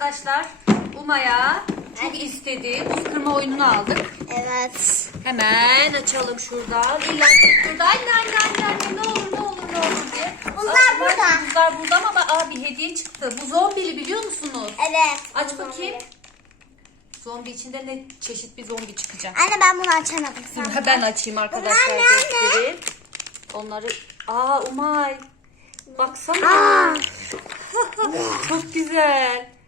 arkadaşlar Uma'ya çok istedi. Buz kırma oyununu aldık. Evet. Hemen açalım şuradan. İlla burada anne anne anne anne ne olur ne olur ne olur diye. Buzlar Aa, burada. Buzlar burada ama bak, aa, bir hediye çıktı. Bu zombili biliyor musunuz? Evet. Aç bakayım. Zombi içinde ne çeşit bir zombi çıkacak. Anne ben bunu açamadım. Sen Dur, ben açayım arkadaşlar Bunlar ne anne? Onları Aa Umay. Baksana. Aa. Çok güzel.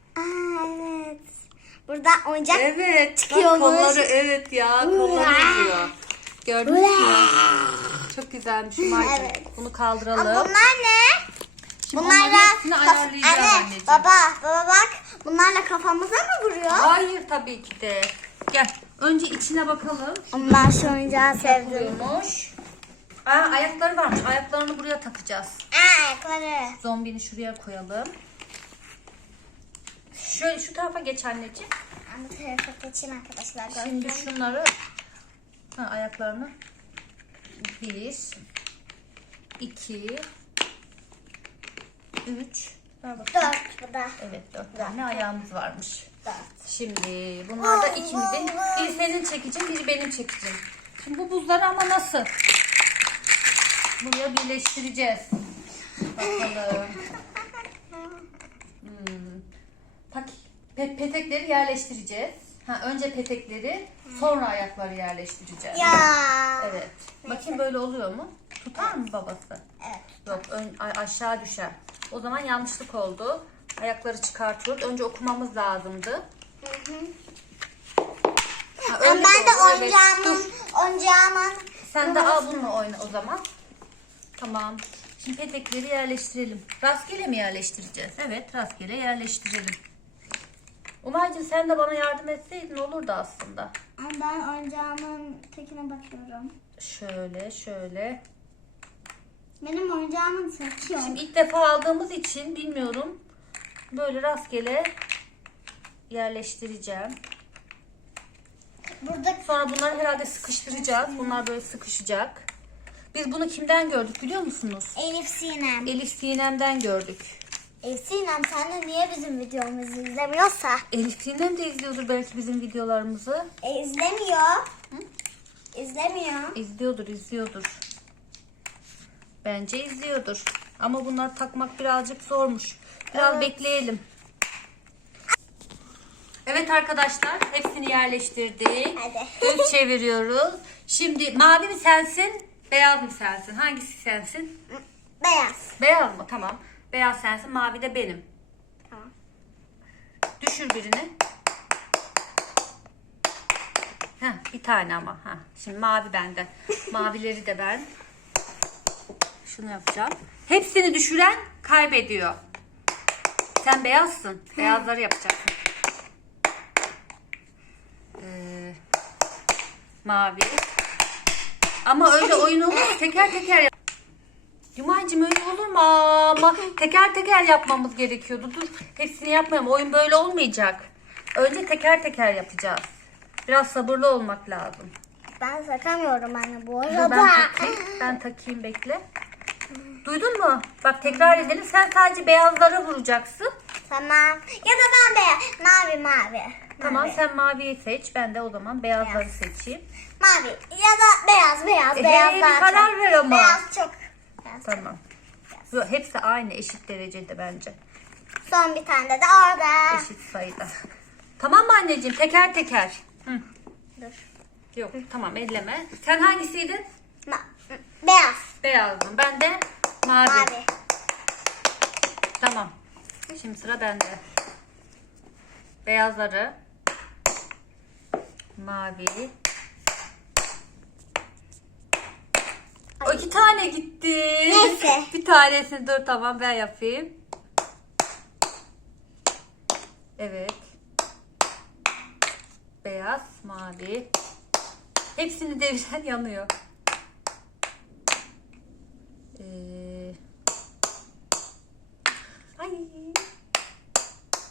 Burada oyuncak. Evet. Çıkıyormuş. Bak kolları evet ya. Kolları yüzüyor. Gördünüz mü? Çok güzelmiş Umay'cığım. Evet. Bunu Ama kaldıralım. bunlar ne? Şimdi Bunlarla ayarlayacağım Anne, anneciğim. baba, baba bak. Bunlarla kafamıza mı vuruyor? Hayır tabii ki de. Gel. Önce içine bakalım. Ben şu oyuncağı sevdim. Aa ayakları varmış. Ayaklarını buraya takacağız. Aa, ayakları. Zombini şuraya koyalım. Şöyle şu tarafa geç anneciğim. Ben bu tarafa geçeyim arkadaşlar. Şimdi şunları ha, ayaklarını bir iki üç. Dört bu da. Evet dört tane ayağımız varmış. Dört. Şimdi bunlar da ikimizin. Biri senin çekeceğim, biri benim çekeceğim. Şimdi bu buzları ama nasıl? Buraya birleştireceğiz. Bakalım. Hmm. Pak pe- petekleri yerleştireceğiz. Ha, önce petekleri, sonra ayakları yerleştireceğiz. Ya. Evet. Bakayım böyle oluyor mu? Tutar mı babası? Evet. Yok ön, aşağı düşer. O zaman yanlışlık oldu. Ayakları çıkartıyoruz. Önce okumamız lazımdı. Ha, Ben de evet. oyuncağımın, oyuncağımın Sen de al bununla oyna o zaman. Tamam. Şimdi petekleri yerleştirelim. Rastgele mi yerleştireceğiz? Evet rastgele yerleştirelim. Umaycığım sen de bana yardım etseydin olurdu aslında. Ben oyuncağımın tekine bakıyorum. Şöyle şöyle. Benim oyuncağımın saçı yok. Şimdi ilk defa aldığımız için bilmiyorum. Böyle rastgele yerleştireceğim. Burada Sonra bunları herhalde sıkıştıracağız. Bunlar böyle sıkışacak. Biz bunu kimden gördük biliyor musunuz? Elif Sinem. Elif Sinem'den gördük. Elif Sinem sen de niye bizim videomuzu izlemiyorsa? Elif Sinem de izliyordur belki bizim videolarımızı. E, izlemiyor. İzlemiyor. İzliyordur, izliyordur. Bence izliyordur. Ama bunları takmak birazcık zormuş. Biraz Evet. bekleyelim. Evet arkadaşlar, hepsini yerleştirdik. Hadi. Düz çeviriyoruz. Şimdi mavi mi sensin, beyaz mı sensin? Hangisi sensin? Beyaz. Beyaz mı? Tamam. Beyaz sensin, mavi de benim. Tamam. Düşür birini. Heh, bir tane ama. Heh, şimdi mavi bende. Mavileri de ben. Şunu yapacağım. Hepsini düşüren kaybediyor. Sen beyazsın. Beyazları yapacaksın. Ee, mavi. Ama öyle oyun olur mu? Teker teker yap. Yumaycığım öyle olur mu? Ama teker teker yapmamız gerekiyordu. Dur hepsini yapmayalım. Oyun böyle olmayacak. Önce teker teker yapacağız. Biraz sabırlı olmak lazım. Ben takamıyorum anne bu Dur arada. ben takayım. Ben takayım bekle. Duydun mu? Bak tekrar edelim. Sen sadece beyazlara vuracaksın. Tamam. Ya da ben beyaz. Mavi mavi. Tamam Mavi. sen maviyi seç. Ben de o zaman beyazları Beyaz. seçeyim. Mavi. Ya da beyaz beyaz. Ee, beyaz bir karar çok. ver ama. Beyaz çok. Tamam. Yok, hepsi aynı eşit derecede bence. Son bir tane de orada. Eşit sayıda. Tamam mı anneciğim? Teker teker. Hı. Dur. Yok tamam elleme. Sen hangisiydin? Ma- beyaz. Beyazdım. Ben de mavi. Mavi. Tamam. Şimdi sıra bende. Beyazları. Mavi. O iki tane gitti. Neyse. Bir tanesini dur tamam ben yapayım. Evet. Beyaz, mavi. Hepsini deviren yanıyor. Ee, ay.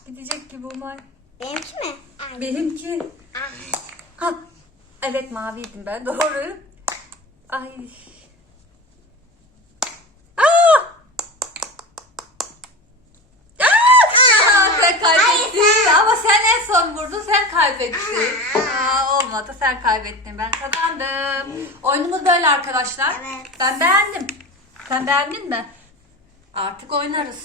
Gidecek gibi Umay. Benimki mi? Ay. Benimki. Ay. Ha. Evet maviydim ben doğru. Ay. Aa! Aa! Aa! Sen kaybettin. Hayır kaybettin. Aa, olmadı sen kaybettin ben kazandım. Oyunumuz böyle arkadaşlar. Evet. Ben beğendim. Sen beğendin mi? Artık oynarız.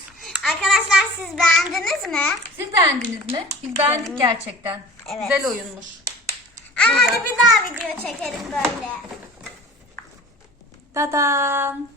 Arkadaşlar siz beğendiniz mi? Siz beğendiniz mi? Biz beğendik gerçekten. Evet. Güzel oyunmuş. Aa, hadi bir daha video çekelim böyle. Dadam.